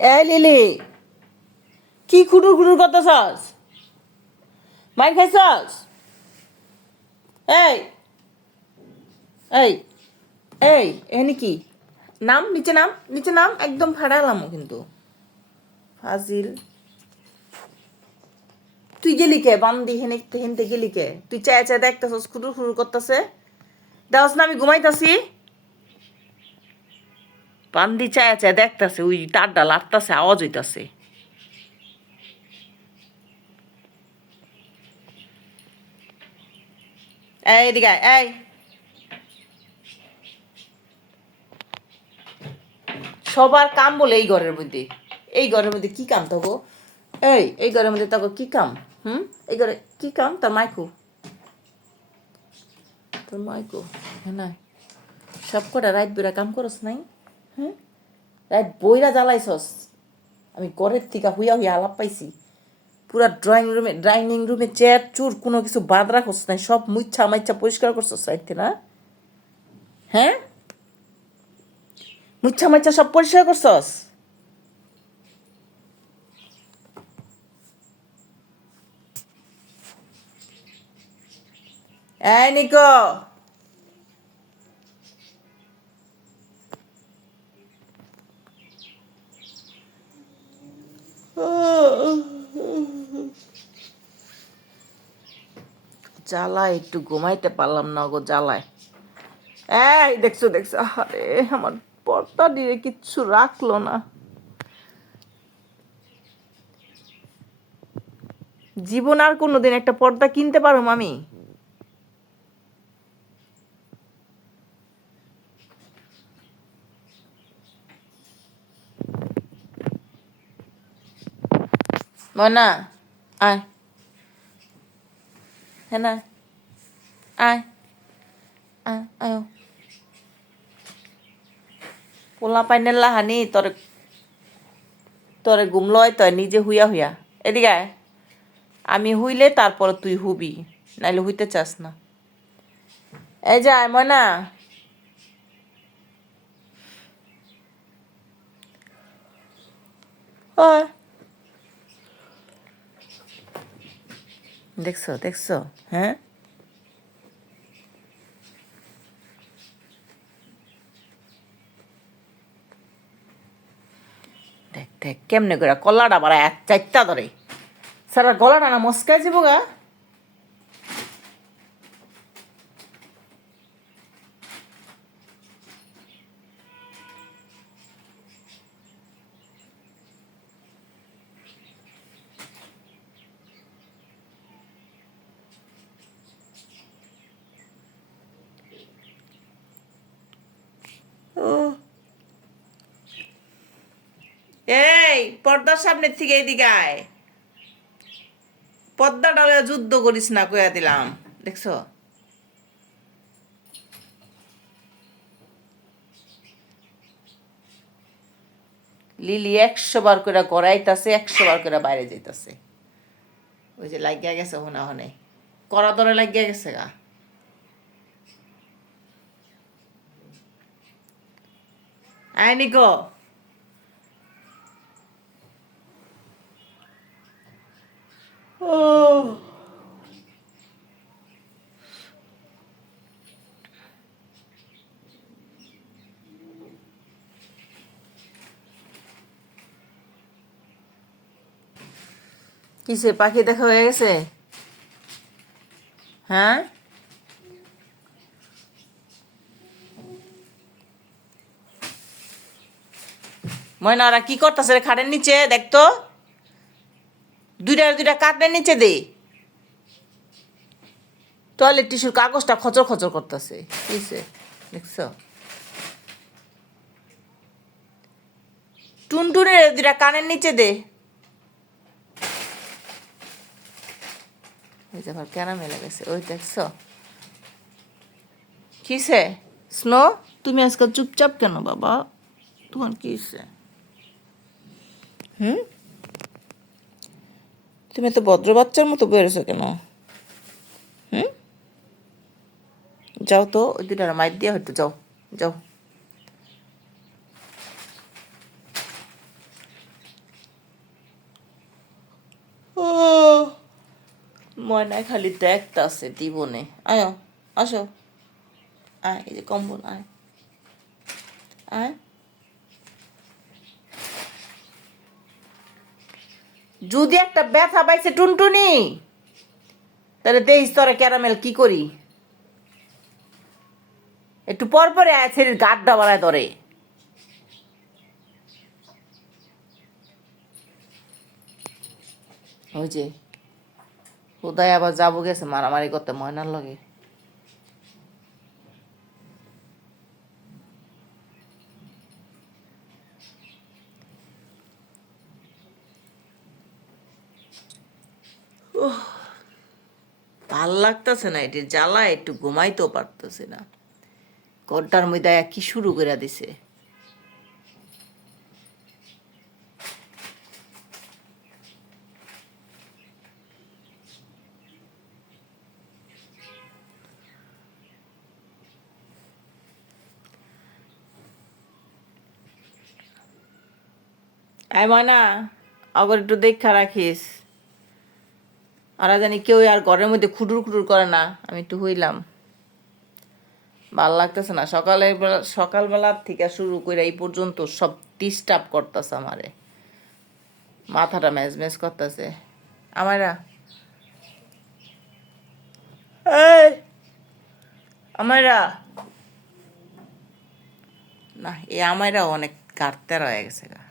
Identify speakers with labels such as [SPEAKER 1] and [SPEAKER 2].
[SPEAKER 1] এই লিলি, কি খুটুর খুটুর করতেছস? মাইর খাইছস? এই এই এই, এখানে কি? নাম, নিচে নাম নিচে নাম, একদম ফাড়ালাম কিন্তু। ফাজিল। তুই গেলি কে? বান্দি হেনে, হেনতে গেলি কে? তুই চায় চায় দেখতেছস, খুটুর খুটুর করতেছে। দেওয়াস না, আমি ঘুমাইতাছি। বান্দি চায় চায় দেখতেছে, ওই তারটা লাটতাছে, আওয়াজ হইতাছে। এই এই। সবার কাম বলে এই ঘরের মধ্যে। এই ঘরের মধ্যে কি কাম তগো? এই এই ঘরের মধ্যে তগো কি কাম? হুম? এই ঘরে কি কাম? তোর মাইকু? তোর মাইকু? হ্যাঁ সব কটা রাত বেড়া কাম করস নাই? হ্যাঁ? রাত বইরা জ্বালাইছস। আমি ঘরের থেকে হুইয়া হুইয়া আলাপ পাইছি। পুরা ড্রয়িং রুমে ডাইনিং রুমে চেয়ার চুর কোনো কিছু বাদ রাখস নাই, সব মুচ্ছা মাইচ্ছা পরিষ্কার করছস সাইতে না? হ্যাঁ? মুচ্ছা মাইচ্ছা সব পরিষ্কার করছস? এই নিকো! জ্বালায়, একটু ঘুমাইতে পারলাম না গো জ্বালায়। এই দেখছ দেখছ, আরে আমার পর্দা দিয়ে কিচ্ছু রাখল না। জীবন আর কোনোদিন একটা পর্দা কিনতে পারো আমি মনা আয়। হ্যাঁ না আয় আয় আয় পোলা পাইনের লাহানি তোর তোরে ঘুমলয় তয় নিজে হুইয়া হুইয়া এদিকে আমি হুইলে তারপর তুই হুবি নাইলে হুইতে চাস না এই যে আয় ময়না আয়। দেখছ দেখছ হ্যাঁ? দেখ দেখ, কেমনে করে কলাটা বাড়া এক চারটা ধরে। সারা গলাটা না মস্কায় যাব গা ও এই পর্দার সামনের থেকে এদিকে আয়। পদ্মা ডালে যুদ্ধ করিস না, কইয়া দিলাম। দেখছ? লিলি একশো বার করে গড়াইতাছে, একশো বার করে বাইরে যাইতাছে। ওই যে লাগিয়া গেছে হনে হনে। করা দরে লাগিয়া গেছে গা। আইনি গো কিসে পাখি দেখা হয়ে গেছে হ্যাঁ ময়না ওরা কি করতেছে খাটের নিচে দেখতো দুইটা দুইটা কাঠের নিচে দে। টয়লেট টিস্যুর কাগজটা খচর খচর করতেছে। কিসে দেখছ? টুনটুনের দুইটা কানের নিচে দে। ওই যে গেছে ওই দেখছ? কিসে স্নো, তুমি আজকাল চুপচাপ কেন বাবা? তোমার কিসে হুম? তুমি এত ভদ্র বাচ্চার মতো বেরোছো কেন? হুম? যাও তো, ওই দুটার মায়ের দিয়ে হয়তো যাও যাও। ময়নায় খালি দেখতে আছে দিবনে আয়, আসো। আয়, এই যে কম্বল, আয়। আয়। যদি একটা ব্যথা পাইছে টুনটুনি, তাহলে দেখিস তোরা ক্যারামেল কি করি? একটু পর পরে আয় ছেলের গাড্ডা বাড়ায় ধরে। ওই যে, কোথায় আবার যাব গেছে মারামারি করতে ময়নার লগে? ভালো লাগতেছে না এটির জ্বালা, একটু ঘুমাইতেও পারতেছে না। ঘরটার মধ্যে কি শুরু করে দিছে? আয় ময়না, আবার একটু দেখা রাখিস। আর জানি কেউ আর ঘরের মধ্যে খুটুর খুটুর করে না। আমি একটু হইলাম। ভালো লাগতেছে না। সকালে বেলা- সকালবেলার থেকে শুরু করে এই পর্যন্ত সব ডিস্টার্ব করতেছে আমারে। মাথাটা ম্যাজ ম্যাজ করতেছে। আমারা? আমারা? না, এই আমারা অনেক কাটতে রয়ে গেছে গা।